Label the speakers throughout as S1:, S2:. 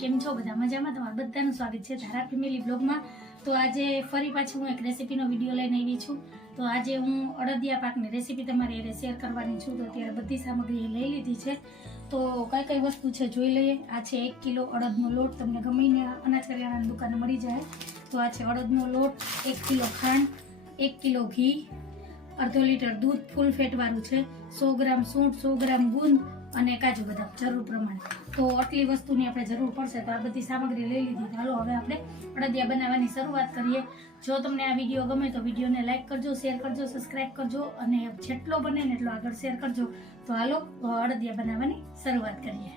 S1: કેમ છો? બધા મજામાં? તમારું બધાનું સ્વાગત છે ધારા ફેમિલી બ્લોગમાં. તો આજે ફરી પાછી હું એક રેસીપીનો વીડિયો લઈને આવી છું. તો આજે હું અડદિયા પાકની રેસીપી તમારી હારે શેર કરવાની છું. તો અત્યારે બધી સામગ્રી લઈ લીધી છે. તો કઈ કઈ વસ્તુ છે જોઈ લઈએ. આ છે એક કિલો અડદનો લોટ. તમને ગમે ત્યાં અનાજ કરિયાણાની દુકાને મળી જાય. તો આ છે અડદનો લોટ, એક કિલો ખાંડ, એક કિલો ઘી, અડધો લીટર દૂધ ફૂલ ફેટવાનું છે. સો ગ્રામ સૂંઠ, સો ગ્રામ ગુંદ અને કાજુ બદામ જરૂર પ્રમાણે. તો આટલી વસ્તુની આપણે જરૂર પડશે તો આ બધી સામગ્રી લઈ લીધી. ચાલો હવે આપણે અડદિયા બનાવવાની શરૂઆત કરીએ. જો તમને આ વીડિયો ગમે તો વિડીયોને લાઇક કરજો, શેર કરજો, સબસ્ક્રાઇબ કરજો અને જેટલો બને ને એટલો આગળ શેર કરજો. તો હાલો, અડદિયા બનાવવાની શરૂઆત કરીએ.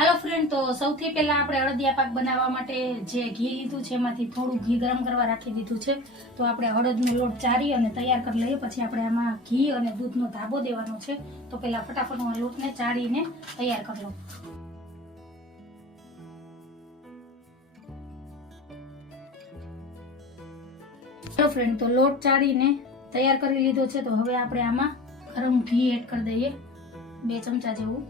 S1: હાલો ફ્રેન્ડ તો સૌથી પહેલા આપણે અડદિયા પાક બનાવવા માટે જે ઘી લીધું છે, એમાંથી થોડું ઘી ગરમ કરવા રાખી દીધું છે. તો આપણે અડદનો લોટ ચારી અને તૈયાર કરી લઈએ. પછી આપણે આમાં ઘી અને દૂધનો ધાબો દેવાનો છે. તો પહેલા ફટાફટ હું લોટને ચાળીને તૈયાર કરી લઉં. ચલો ફ્રેન્ડ તો લોટ ચાળીને તૈયાર કરી લીધો છે. તો હવે આપણે આમાં ગરમ ઘી એડ કરી દઈએ. બે ચમચા જેવું.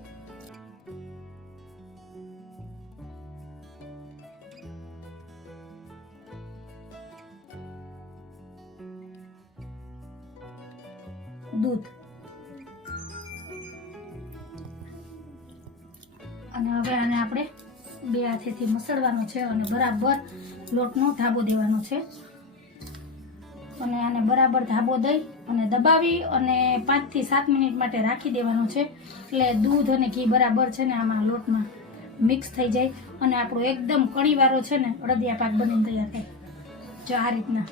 S1: હાથેથી છે અને બરાબર લોટનો ધાબો દેવાનો છે. અને આને બરાબર ધાબો દઈ અને દબાવી અને પાંચથી સાત મિનિટ માટે રાખી દેવાનું છે. એટલે દૂધ અને ઘી બરાબર છે ને આમાં લોટમાં મિક્સ થઈ જાય. અને આપણો એકદમ કણીવાળો છે ને અડદિયા પાક બનીને તૈયાર થાય. જો આ રીતના.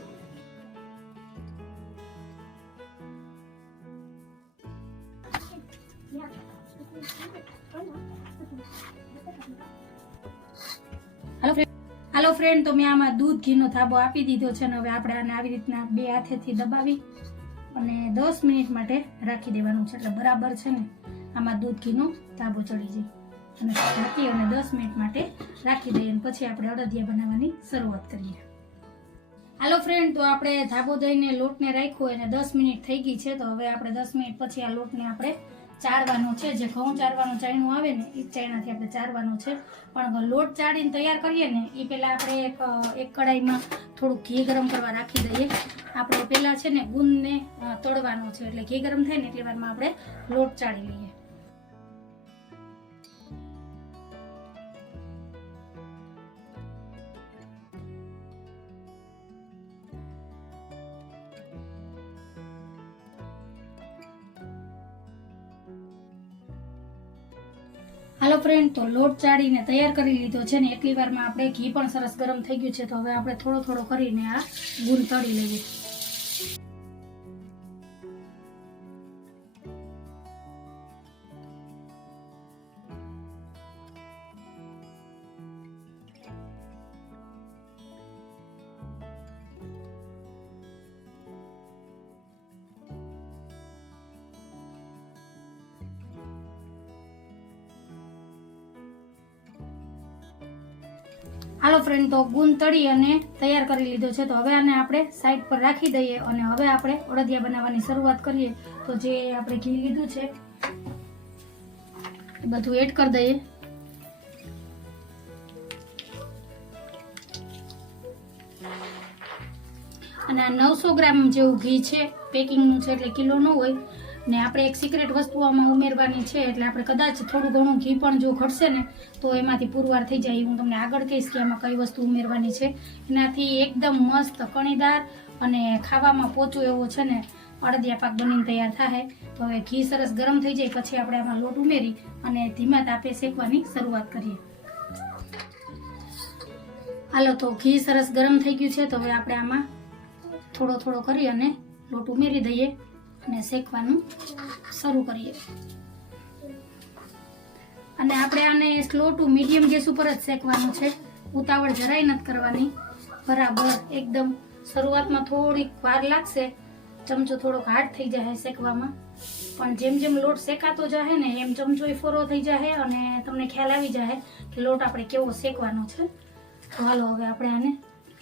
S1: હાલો ફ્રેન્ડ હાલો ફ્રેન્ડ તો મેં આમાં દૂધ ઘીનો થાબો આપી દીધો છે અને હવે આપણે આને આવી રીતના બે હાથેથી દબાવી અને દસ મિનિટ માટે રાખી દેવાનું છે. એટલે બરાબર છે ને? આમાં દૂધ ઘીનો થાબો ચડી જાય. અને ઢાંકી અને દસ મિનિટ માટે રાખી દઈએ અને પછી આપણે અડદિયા બનાવવાની શરૂઆત કરીએ. હાલો ફ્રેન્ડ તો આપણે ધાબો દઈને લોટને રાખ્યો અને દસ મિનિટ થઈ ગઈ છે. તો હવે આપણે દસ મિનિટ પછી આ લોટને આપણે ચાળવાનો છે, જે ઘઉં ચાળવાનું ચાયણું આવે ને એ ચાયણાથી આપણે ચાળવાનું છે. પણ લોટ ચાળીને તૈયાર કરીએ ને એ પહેલાં આપણે એક એક કડાઈમાં થોડું ઘી ગરમ કરવા રાખી દઈએ. આપણે પહેલાં છે ને ગુંદને તળવાનો છે. એટલે ઘી ગરમ થાય ને, એટલી વારમાં આપણે લોટ ચાળી લઈએ. હાલો ફ્રેન્ડ તો લોટ ચાળીને તૈયાર કરી લીધો છે ને એટલી વારમાં આપણે ઘી પણ સરસ ગરમ થઈ ગયું છે, તો હવે આપણે થોડો થોડો કરીને આ ગુણ તળી લઈએ હાલો ફ્રેન્ડ તો ગુંદ તળી અને તૈયાર કરી લીધો છે. તો હવે આને આપણે સાઈડ પર રાખી દઈએ અને હવે આપણે અડદિયા બનાવવાની શરૂઆત કરીએ. તો જે આપણે ઘી લીધું છે, એ બધું એડ કરી દઈએ. અને આ નવસો ગ્રામ જેવું ઘી છે પેકિંગનું છે, એટલે કિલો ન હોય. ને આપણે એક સિક્રેટ વસ્તુ આમાં ઉમેરવાની છે, એટલે આપણે કદાચ થોડું ઘણું ઘી પણ જો ઘટશે ને, તો એમાંથી પુરવાર થઈ જાય. હું તમને આગળ કહીશ કે આમાં કઈ વસ્તુ ઉમેરવાની છે. એનાથી એકદમ મસ્ત કણીદાર અને ખાવામાં પોચું એવો છે ને, અડદિયા પાક બનીને તૈયાર થાય. તો હવે ઘી સરસ ગરમ થઈ જાય, પછી આપણે આમાં લોટ ઉમેરી અને ધીમા તાપે શેકવાની શરૂઆત કરીએ. હાલો, તો ઘી સરસ ગરમ થઈ ગયું છે, તો હવે આપણે આમાં થોડો થોડો કરી અને લોટ ઉમેરી દઈએ. અને શેકવાનું શરૂ કરીએ. અને આપણે આને સ્લો ટુ મીડિયમ ગેસ ઉપર જ શેકવાનું છે. ઉતાવળ જરાય નથી કરવાની. બરાબર, એકદમ શરૂઆતમાં થોડીક વાર લાગશે. ચમચો થોડોક હાર્ડ થઈ જાય શેકવામાં. પણ જેમ જેમ લોટ શેકાતો જાય ને એમ ચમચો એ ફોરો થઈ જાય અને તમને ખ્યાલ આવી જાય કે લોટ આપણે કેવો શેકવાનો છે. તો હાલો હવે આપણે આને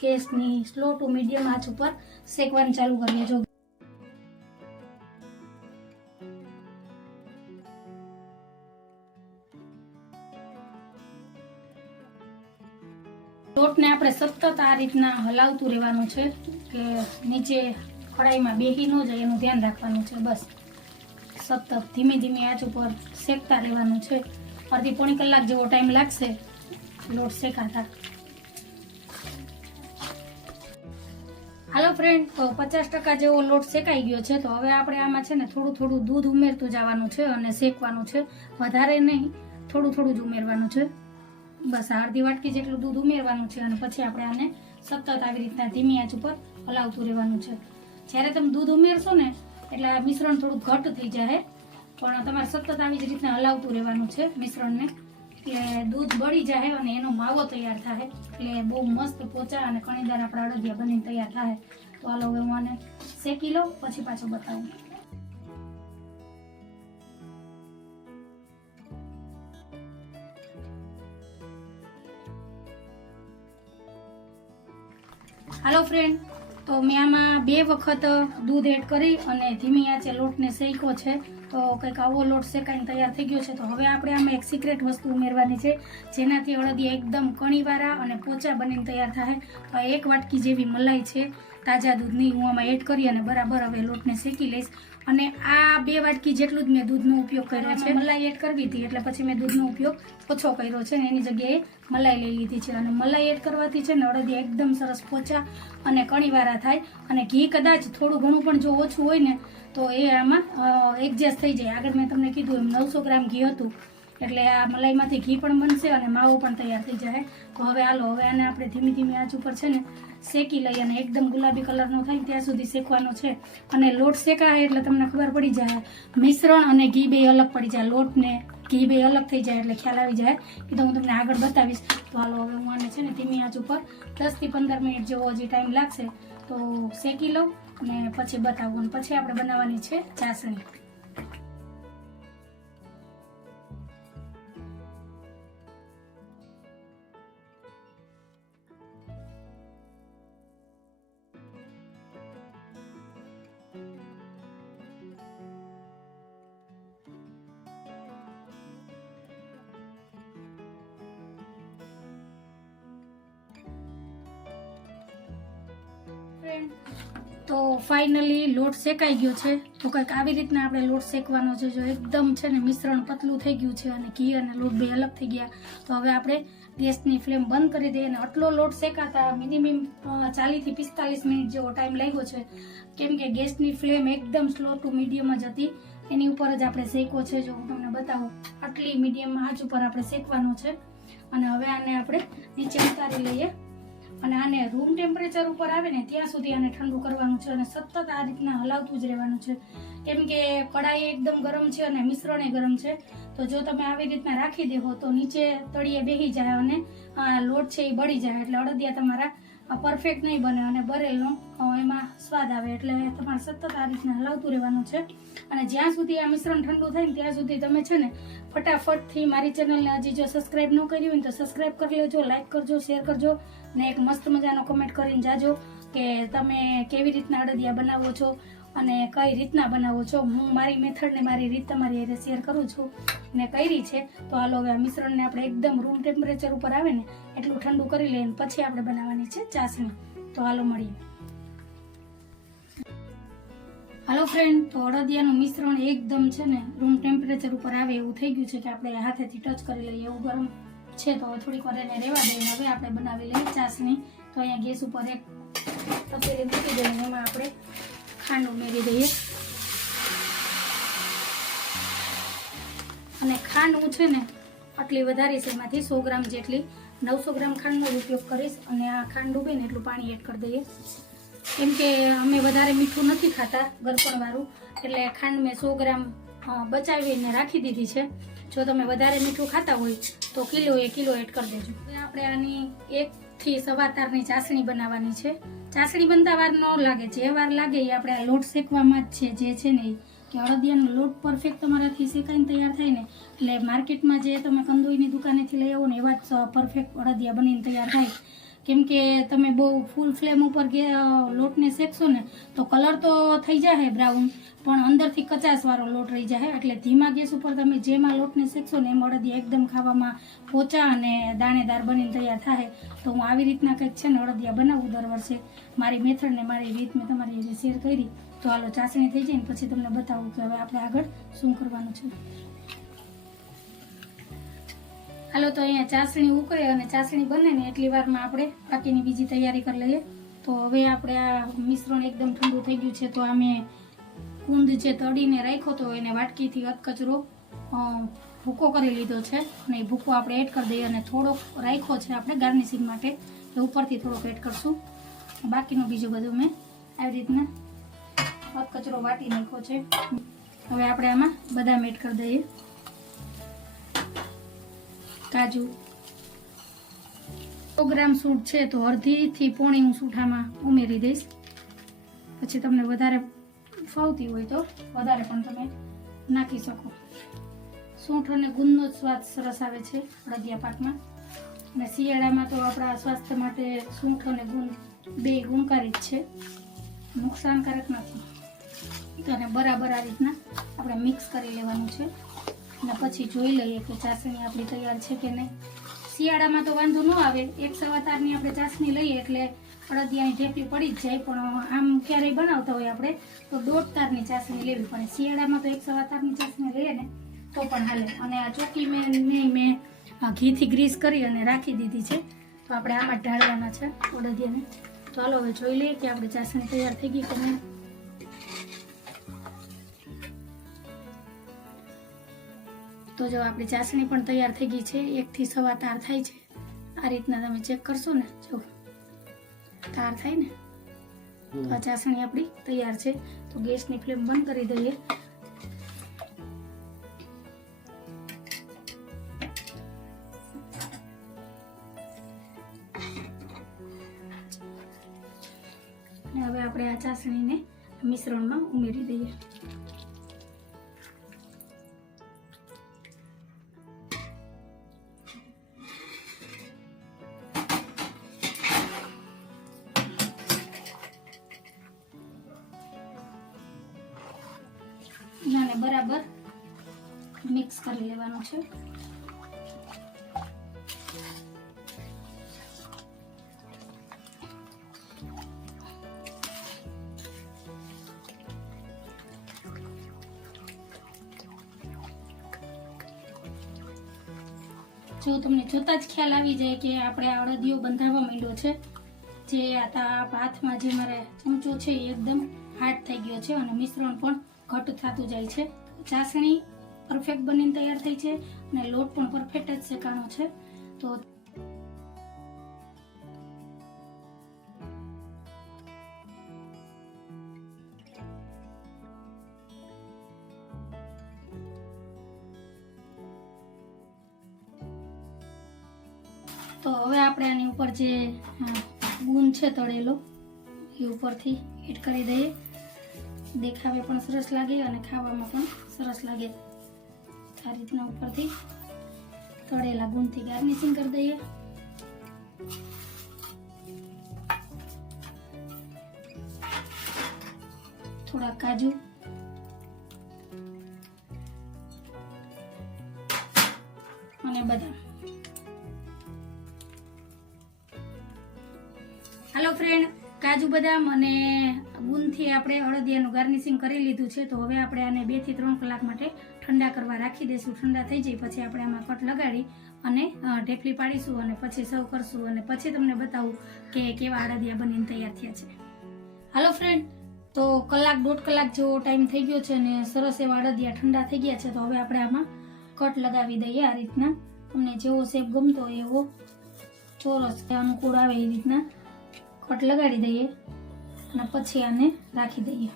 S1: ગેસની સ્લો ટુ મીડિયમ આંચ ઉપર શેકવાનું ચાલુ કરીએ. જો લોટને આપણે સતત આ રીતના હલાવતું રહેવાનું છે. કે નીચે કડાઈમાં બેસી ન જાય એનું ધ્યાન રાખવાનું છે. બસ. સતત ધીમે ધીમે આંચ ઉપર શેકતા રહેવાનું છે. અડધી પોણી કલાક જેવો ટાઈમ લાગશે. લોટ શેકાતા. હાલો ફ્રેન્ડ તો પચાસ ટકા જેવો લોટ શેકાઈ ગયો છે. તો હવે આપણે આમાં છે ને થોડું થોડું દૂધ ઉમેરતું જવાનું છે અને શેકવાનું છે. વધારે નહીં, થોડું થોડું જ ઉમેરવાનું છે. બસ અડધી વાટકી જેટલું દૂધ ઉમેરવાનું છે અને પછી આપણે આને સતત આવી રીતના ધીમી આંચ ઉપર હલાવતું રહેવાનું છે. જ્યારે તમે દૂધ ઉમેરશો ને, એટલે આ મિશ્રણ થોડું ઘટ થઈ જાય પણ તમારે સતત આવી જ રીતના હલાવતું રહેવાનું છે મિશ્રણને. એટલે દૂધ બળી જાય અને એનો માવો તૈયાર થાય એટલે બહુ મસ્ત પોચા અને કણીદાર આપણા અડદિયા બનીને તૈયાર થાય તો હાલો હવે હું આને શેકી લઉં, પછી પાછો બતાવું. હાલો ફ્રેન્ડ તો મેં આમાં બે વખત દૂધ એડ કરી અને ધીમી આંચે લોટને શેક્યો છે. તો કંઈક આવો લોટ શેકાઈને તૈયાર થઈ ગયો છે. તો હવે આપણે આમાં એક સિક્રેટ વસ્તુ ઉમેરવાની છે, જેનાથી હળદી એકદમ કણીવાળા અને પોચા બનીને તૈયાર થાય. તો એક વાટકી જેવી મલાઈ છે. તાજા દૂધની હું આમાં એડ કરી અને બરાબર હવે લોટને શેકી લઈશ. અને આ બે વાટકી જેટલું જ મેં દૂધનો ઉપયોગ કર્યો છે. મલાઈ એડ કરવી હતી એટલે પછી મેં દૂધનો ઉપયોગ ઓછો કર્યો છે એની જગ્યાએ મલાઈ લઈ લીધી છે. અને મલાઈ એડ કરવાથી છે ને અડદિયા એકદમ સરસ પોચા અને કણીવાળા થાય અને ઘી કદાચ થોડું ઘણું પણ જો ઓછું હોય ને તો એ આમાં એડજસ્ટ થઈ જાય. આગળ મેં તમને કીધું એમ નવસો ગ્રામ ઘી હતું. એટલે આ મલાઈમાંથી ઘી પણ બનશે અને માવો પણ તૈયાર થઈ જાય તો હવે હાલો, હવે આને આપણે ધીમી ધીમી આંચ ઉપર છે ને શેકી લઈ અને એકદમ ગુલાબી કલરનો થાય ત્યાં સુધી શેકવાનો છે. અને લોટ શેકાય એટલે તમને ખબર પડી જાય, મિશ્રણ અને ઘી બે અલગ પડી જાય. લોટને ઘી બે અલગ થઈ જાય એટલે ખ્યાલ આવી જાય એ તો હું તમને આગળ બતાવીશ. તો હાલો હવે હું આને છે ને ધીમી આંચ ઉપર દસથી પંદર મિનિટ જેવો હજી ટાઈમ લાગશે. તો શેકી લઉં અને પછી બતાવું. અને પછી આપણે બનાવવાની છે ચાસણી. તો ફાઇનલી લોટ શેકાઈ ગયો છે. તો કંઈક આવી રીતના આપણે લોટ શેકવાનો છે જો એકદમ છે ને મિશ્રણ પતલું થઈ ગયું છે અને ઘી અને લોટ બે અલગ થઈ ગયા. તો હવે આપણે ગેસની ફ્લેમ બંધ કરી દઈએ અને આટલો લોટ શેકાતા મિનિમમ ચાલીસથી પિસ્તાલીસ મિનિટ જેવો ટાઈમ લાગ્યો છે. કેમ કે ગેસની ફ્લેમ એકદમ સ્લો ટુ મીડિયમ જ હતી. એની ઉપર જ આપણે શેકો છે જો હું તમને બતાવું. આટલી મીડિયમ આંચ ઉપર આપણે શેકવાનો છે. અને હવે આને આપણે નીચે ઉતારી લઈએ. અને આને રૂમ ટેમ્પરેચર ઉપર આવે ને ત્યાં સુધી આને ઠંડુ કરવાનું છે અને સતત આ રીતના હલાવતું જ રહેવાનું છે. કેમ કે કડાઈ એકદમ ગરમ છે અને મિશ્રણે ગરમ છે. તો જો તમે આવી રીતના રાખી દેવો તો નીચે તળિયે બેહી જાય અને લોટ છે એ બળી જાય એટલે અડદિયા તમારા પરફેક્ટ નહીં બને અને બરેલનો એમાં સ્વાદ આવે. એટલે તમારે સતત આ રીતના હલાવતું રહેવાનું છે. અને જ્યાં સુધી આ મિશ્રણ ઠંડુ થાય ને ત્યાં સુધી તમે છે ને ફટાફટથી મારી ચેનલને હજી જો સબસ્ક્રાઇબ ન કરી હોય તો સબસ્ક્રાઈબ કરી લેજો લાઈક કરજો શેર કરજો ને એક મસ્ત મજાનો કમેન્ટ કરીને જાજો કે તમે કેવી રીતના અડદિયા બનાવો છો અને કઈ રીતના બનાવો છો? હું મારી મેથડ ને મારી રીત તમારી અહીંયા શેર કરું છું. ને કરી છે, તો હાલો હવે આ મિશ્રણને આપણે એકદમ રૂમ ટેમ્પરેચર ઉપર આવે ને, એટલું ઠંડુ કરી લઈએ પછી આપણે બનાવવાની છે ચાસણી. તો હાલો મળીએ. હાલો ફ્રેન્ડ તો અડદિયાનું મિશ્રણ એકદમ છે ને રૂમ ટેમ્પરેચર ઉપર આવે એવું થઈ ગયું છે કે આપણે હાથેથી ટચ કરી લઈએ, એવું ગરમ છે તો હવે થોડીક વાર એને રહેવા દઈએ હવે આપણે બનાવી લઈએ ચાસણી. તો અહીંયા ગેસ ઉપર એક તપેલી મૂકી દઈએ એમાં આપણે ખાંડ ઉમેરી દઈએ. અને ખાંડ હું છે ને આટલી વધારીશ એમાંથી સો ગ્રામ જેટલી નવસો ગ્રામ ખાંડનો ઉપયોગ કરીશ અને આ ખાંડ ડૂબે ને એટલું પાણી એડ કરી દઈએ. કેમ કે અમે વધારે મીઠું નથી ખાતા ગરપણવાળું, એટલે ખાંડ મેં સો ગ્રામ બચાવીને રાખી દીધી છે. જો તમે વધારે મીઠું ખાતા હોય તો કિલો એ કિલો એડ કરી દેજો. આપણે આની એકથી સવા તારની ચાસણી બનાવવાની છે. ચાસણી બનતા વાર ન લાગે, જે વાર લાગે એ આપણે આ લોટ શેકવામાં જ છે, જે છે ને કે અડદિયાનો લોટ પરફેક્ટ તમારાથી શેકાઈને તૈયાર થાય ને, એટલે માર્કેટમાં જે તમે કંદોઈની દુકાનેથી લઈ આવો ને એવા જ પરફેક્ટ અડદિયા બનીને તૈયાર થાય. કેમ કે તમે બહુ ફૂલ ફ્લેમ ઉપર લોટને શેકશો ને, તો કલર તો થઈ જાય બ્રાઉન પણ અંદરથી કચાસવાળો લોટ રહી જાય એટલે ધીમા ગેસ ઉપર તમે જેમાં લોટને શેકશો ને એમ અડદિયા એકદમ ખાવામાં પોચા અને દાણેદાર બનીને તૈયાર થાય તો હું આવી રીતના કંઈક છે ને અડદિયા બનાવું દર વર્ષે. મારી મેથડને મારી રીત મેં તમારી શેર કરી. તો હાલો ચાસણી થઈ જાય ને પછી તમને બતાવું કે હવે આપણે આગળ શું કરવાનું છે. હાલો, તો અહીંયા ચાસણી ઉકળે અને ચાસણી બને ને એટલી વારમાં આપણે બાકીની બીજી તૈયારી કરી લઈએ. તો હવે આપણે આ મિશ્રણ એકદમ ઠંડુ થઈ ગયું છે, તો અમે કુંદ જે તળીને રાખ્યો હતો એને વાટકીથી અધકચરો ભૂકો કરી લીધો છે. અને એ ભૂકો આપણે એડ કરી દઈએ અને થોડોક રાખ્યો છે આપણે ગાર્નિશિંગ માટે. એ ઉપરથી થોડોક એડ કરશું. બાકીનું બીજું બધું મેં આવી રીતના અધકચરો વાટી નાખ્યો છે. હવે આપણે આમાં બદામ એડ કરી દઈએ. કાજુ. સો ગ્રામ સૂટ છે તો અડધીથી પોણી હું સૂઠામાં ઉમેરી દઈશ. પછી તમને વધારે ફાવતી હોય તો વધારે પણ તમે નાખી શકો. સૂંઠ અને ગુંદનો સ્વાદ સરસ આવે છે અડદિયા પાકમાં. અને શિયાળામાં તો આપણા સ્વાસ્થ્ય માટે સૂંઠ અને ગુંદ બે ગુણકારી જ છે. નુકસાનકારક નથી. તો આને બરાબર આ રીતના આપણે મિક્સ કરી લેવાનું છે. અને પછી જોઈ લઈએ કે ચાસણી આપણી તૈયાર છે કે નહીં. શિયાળામાં તો વાંધો ન આવે, એક સવા તારની આપણે ચાસણી લઈએ એટલે અડદિયાની ઢેપી પડી જ જાય, પણ આમ ક્યારેય બનાવતા હોય આપણે, તો દોઢ તારની ચાસણી લેવી પડે. શિયાળામાં તો એક સવા તારની ચાસણી લઈએ ને, તો પણ હાલે. અને આ ચોકી મેં મેં મેં ઘીથી ગ્રીસ કરી અને રાખી દીધી છે. તો આપણે આમાં ઢાળવાના છે અડદિયાને. તો હાલો હવે જોઈ લઈએ કે આપણે ચાસણી તૈયાર થઈ ગઈ કે નહીં. તો જો આપણી ચાસણી પણ તૈયાર થઈ ગઈ છે, એકથી સવા તાર થાય છે. આ રીતના તમે ચેક કરશો ને, જો તાર થાય ને, તો આ ચાસણી આપણી તૈયાર છે. તો ગેસની ફ્લેમ બંધ કરી દઈએ. હવે આપણે આ ચાસણીને મિશ્રણમાં ઉમેરી દઈએ. બરાબર મિક્સ કરી લેવાનું છે. જો તમને જોતા જ ખ્યાલ આવી જાય કે આપણે આ અડદિયો બંધાવા માંડ્યો છે, જે આ હાથમાં જે મારે ચમચો છે એ એકદમ હાર્ડ થઈ ગયો છે અને મિશ્રણ પણ ઘટ થતું જાય છે. ચાસણી પરફેક્ટ બનીને તૈયાર થઈ છે અને લોટ પણ પરફેક્ટ જ શેકાણો છે. તો તો હવે આપણે આની ઉપર જે ગુણ છે તળેલો, એ ઉપરથી એડ કરી દઈએ. દેખાવે પણ સરસ લાગે અને ખાવામાં પણ સરસ લાગે. આ રીતના ઉપરથી તળેલા ગુણથી ગાર્નિશિંગ કરી દઈએ. થોડા કાજુ. અને બદામ. હાલો ફ્રેન્ડ કાજુ બદામ અને ગુંદથી આપણે અડદિયાનું ગાર્નિશિંગ કરી લીધું છે, તો હવે આપણે આને બેથી ત્રણ કલાક માટે ઠંડા કરવા રાખી દઈશું. ઠંડા થઈ જાય પછી આપણે આમાં કટ લગાડી અને ઢેકલી પાડીશું અને પછી સર્વ કરશું અને પછી તમને બતાવું કે કેવા અડદિયા બનીને તૈયાર થયા છે. હાલો ફ્રેન્ડ તો કલાક દોઢ કલાક જેવો ટાઈમ થઈ ગયો છે અને સરસ એવા અડદિયા ઠંડા થઈ ગયા છે, તો હવે આપણે આમાં કટ લગાવી દઈએ આ રીતના. તમને જેવો શેપ ગમતો હોય એવો ચોરસ અનુકૂળ આવે એ રીતના કટ લગાડી દઈએ. અને પછી આને રાખી દઈએ.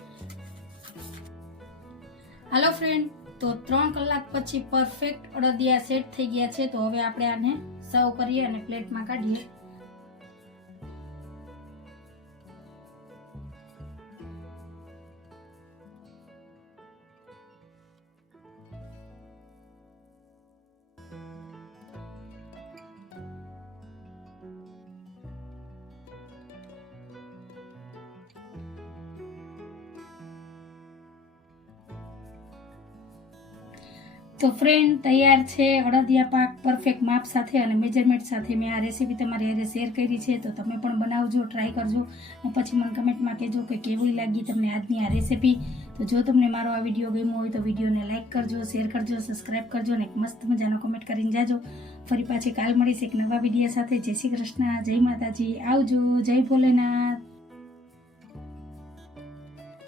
S1: હાલો ફ્રેન્ડ તો ત્રણ કલાક પછી પરફેક્ટ અડદિયા સેટ થઈ ગયા છે, તો હવે આપણે આને સર્વ કરીએ અને પ્લેટમાં કાઢીએ. તો ફ્રેન્ડ તૈયાર છે અડદિયા પાક પરફેક્ટ માપ સાથે અને મેજરમેન્ટ સાથે મેં આ રેસીપી તમારી હારે શેર કરી છે, તો તમે પણ બનાવજો ટ્રાય કરજો. અને પછી મને કમેન્ટમાં કહેજો કે કેવી લાગી તમને આજની આ રેસીપી તો જો તમને મારો આ વીડિયો ગમ્યો હોય તો વિડીયોને લાઇક કરજો શેર કરજો સબસ્ક્રાઇબ કરજો અને એક મસ્ત મજાનો કમેન્ટ કરીને જાજો. ફરી પાછી કાલ મળીશ એક નવા વીડિયો સાથે. જય શ્રી કૃષ્ણ, જય માતાજી. આવજો, જય ભોલેનાથ.